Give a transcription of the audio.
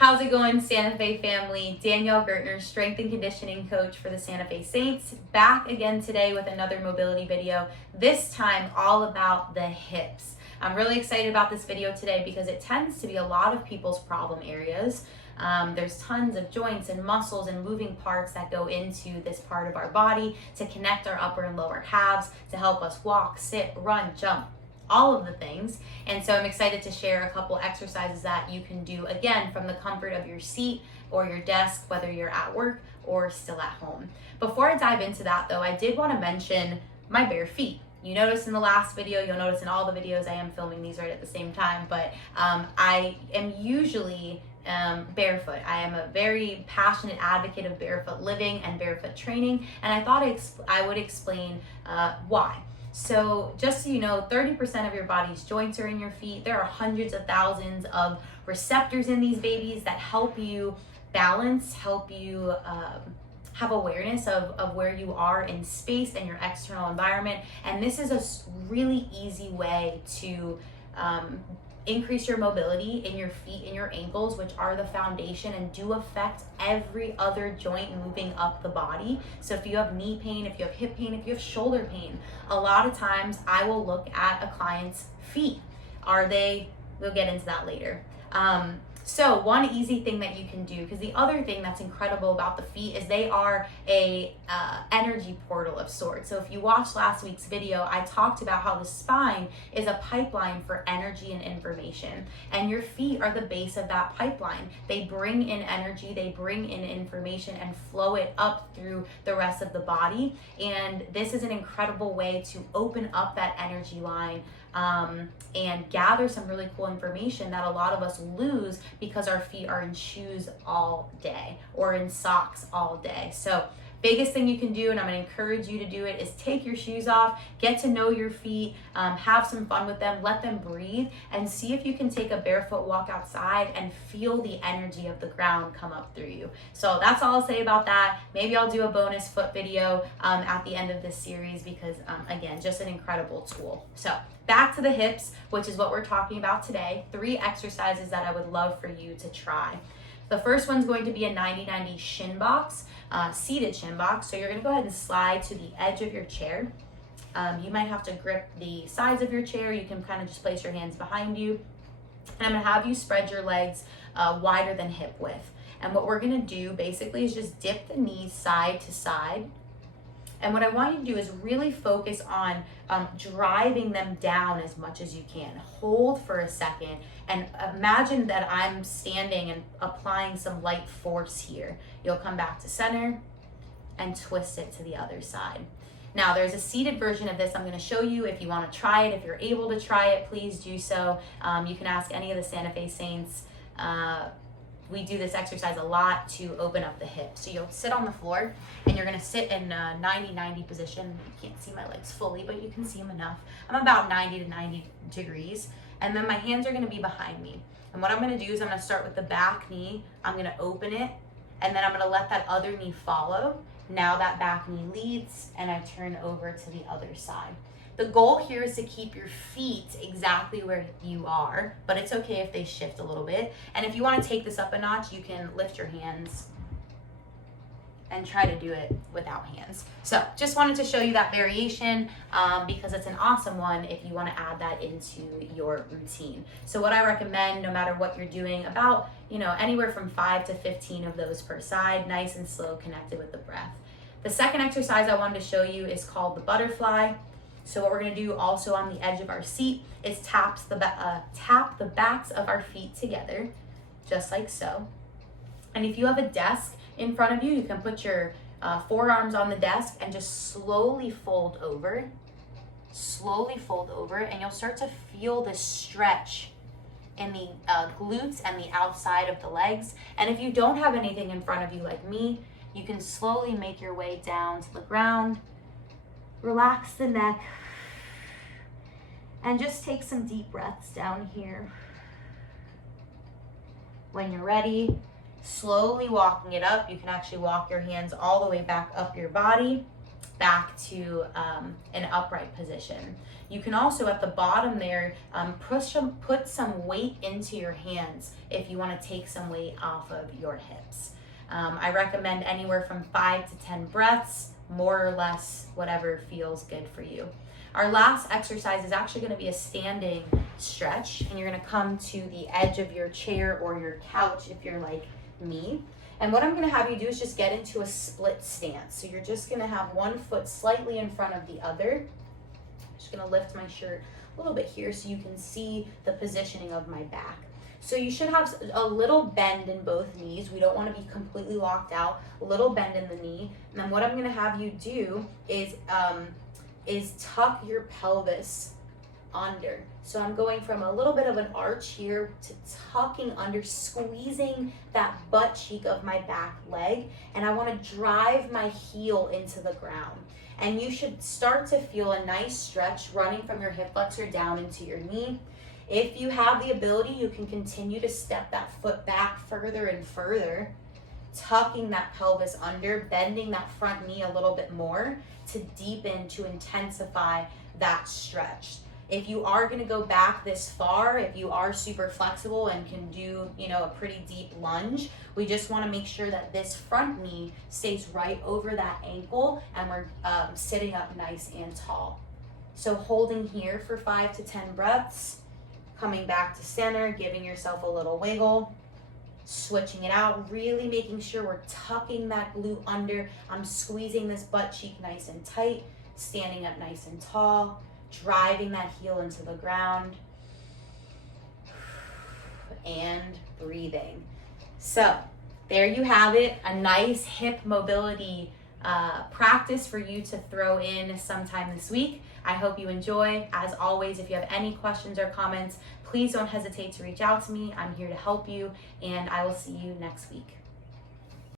How's it going, Santa Fe family? Danielle Gertner, strength and conditioning coach for the Santa Fe Saints, back again today with another mobility video, this time all about the hips. I'm really excited about this video today because it tends to be a lot of people's problem areas. There's tons of joints and muscles and moving parts that go into this part of our body to connect our upper and lower calves, to help us walk, sit, run, jump, all of the things. And so I'm excited to share a couple exercises that you can do, again, from the comfort of your seat or your desk, whether you're at work or still at home. Before I dive into that though, I did want to mention my bare feet. You noticed in the last video, you'll notice in all the videos, I am filming these right at the same time, but I am usually barefoot. I am a very passionate advocate of barefoot living and barefoot training, and I thought I would explain why. So just so you know, 30% of your body's joints are in your feet. There are hundreds of thousands of receptors in these babies that help you balance, help you have awareness of where you are in space and your external environment. And this is a really easy way to increase your mobility in your feet and your ankles, which are the foundation and do affect every other joint moving up the body. So if you have knee pain, if you have hip pain, if you have shoulder pain, a lot of times I will look at a client's feet. We'll get into that later. So one easy thing that you can do, because the other thing that's incredible about the feet is they are a energy portal of sorts. So if you watched last week's video, I talked about how the spine is a pipeline for energy and information, and your feet are the base of that pipeline. They bring in energy, they bring in information and flow it up through the rest of the body. And this is an incredible way to open up that energy line and gather some really cool information that a lot of us lose because our feet are in shoes all day or in socks all day. So biggest thing you can do, and I'm going to encourage you to do it, is take your shoes off, get to know your feet, have some fun with them, let them breathe, and see if you can take a barefoot walk outside and feel the energy of the ground come up through you. So that's all I'll say about that. Maybe I'll do a bonus foot video at the end of this series because, again, just an incredible tool. So back to the hips, which is what we're talking about today. 3 exercises that I would love for you to try. The first one's going to be a 90-90 shin box, seated shin box. So you're gonna go ahead and slide to the edge of your chair. You might have to grip the sides of your chair. You can kind of just place your hands behind you. And I'm gonna have you spread your legs wider than hip width. And what we're gonna do basically is just dip the knees side to side. And what I want you to do is really focus on driving them down as much as you can. Hold for a second and imagine that I'm standing and applying some light force here. You'll come back to center and twist it to the other side. Now there's a seated version of this I'm going to show you. If you want to try it, if you're able to try it, please do so. You can ask any of the Santa Fe Saints. We do this exercise a lot to open up the hips. So you'll sit on the floor and you're gonna sit in a 90-90 position. You can't see my legs fully, but you can see them enough. I'm about 90 to 90 degrees. And then my hands are gonna be behind me. And what I'm gonna do is I'm gonna start with the back knee. I'm gonna open it, and then I'm gonna let that other knee follow. Now that back knee leads, and I turn over to the other side. The goal here is to keep your feet exactly where you are, but it's okay if they shift a little bit. And if you want to take this up a notch, you can lift your hands and try to do it without hands. So just wanted to show you that variation because it's an awesome one if you want to add that into your routine. So what I recommend, no matter what you're doing, about anywhere from 5 to 15 of those per side, nice and slow, connected with the breath. The second exercise I wanted to show you is called the butterfly. So what we're gonna do also on the edge of our seat is tap the backs of our feet together, just like so. And if you have a desk in front of you, you can put your forearms on the desk and just slowly fold over, and you'll start to feel this stretch in the glutes and the outside of the legs. And if you don't have anything in front of you like me, you can slowly make your way down to the ground. Relax the neck and just take some deep breaths down here. When you're ready, slowly walking it up. You can actually walk your hands all the way back up your body back to an upright position. You can also at the bottom there put some weight into your hands if you want to take some weight off of your hips. I recommend anywhere from 5 to 10 breaths, more or less, whatever feels good for you. Our last exercise is actually going to be a standing stretch, and you're going to come to the edge of your chair or your couch if you're like me. And what I'm going to have you do is just get into a split stance. So you're just going to have one foot slightly in front of the other. I'm just going to lift my shirt a little bit here so you can see the positioning of my back. So you should have a little bend in both knees. We don't want to be completely locked out. A little bend in the knee. And then what I'm going to have you do is tuck your pelvis under. So I'm going from a little bit of an arch here to tucking under, squeezing that butt cheek of my back leg, and I want to drive my heel into the ground. And you should start to feel a nice stretch running from your hip flexor down into your knee. If you have the ability, you can continue to step that foot back further and further, tucking that pelvis under, bending that front knee a little bit more to deepen, to intensify that stretch. If you are going to go back this far, if you are super flexible and can do, a pretty deep lunge, we just want to make sure that this front knee stays right over that ankle and we're sitting up nice and tall. So holding here for 5 to 10 breaths, coming back to center, giving yourself a little wiggle, switching it out, really making sure we're tucking that glute under. I'm squeezing this butt cheek nice and tight, standing up nice and tall, driving that heel into the ground, and breathing. So there you have it, a nice hip mobility practice for you to throw in sometime this week. I hope you enjoy. As always, if you have any questions or comments, please don't hesitate to reach out to me. I'm here to help you, and I will see you next week.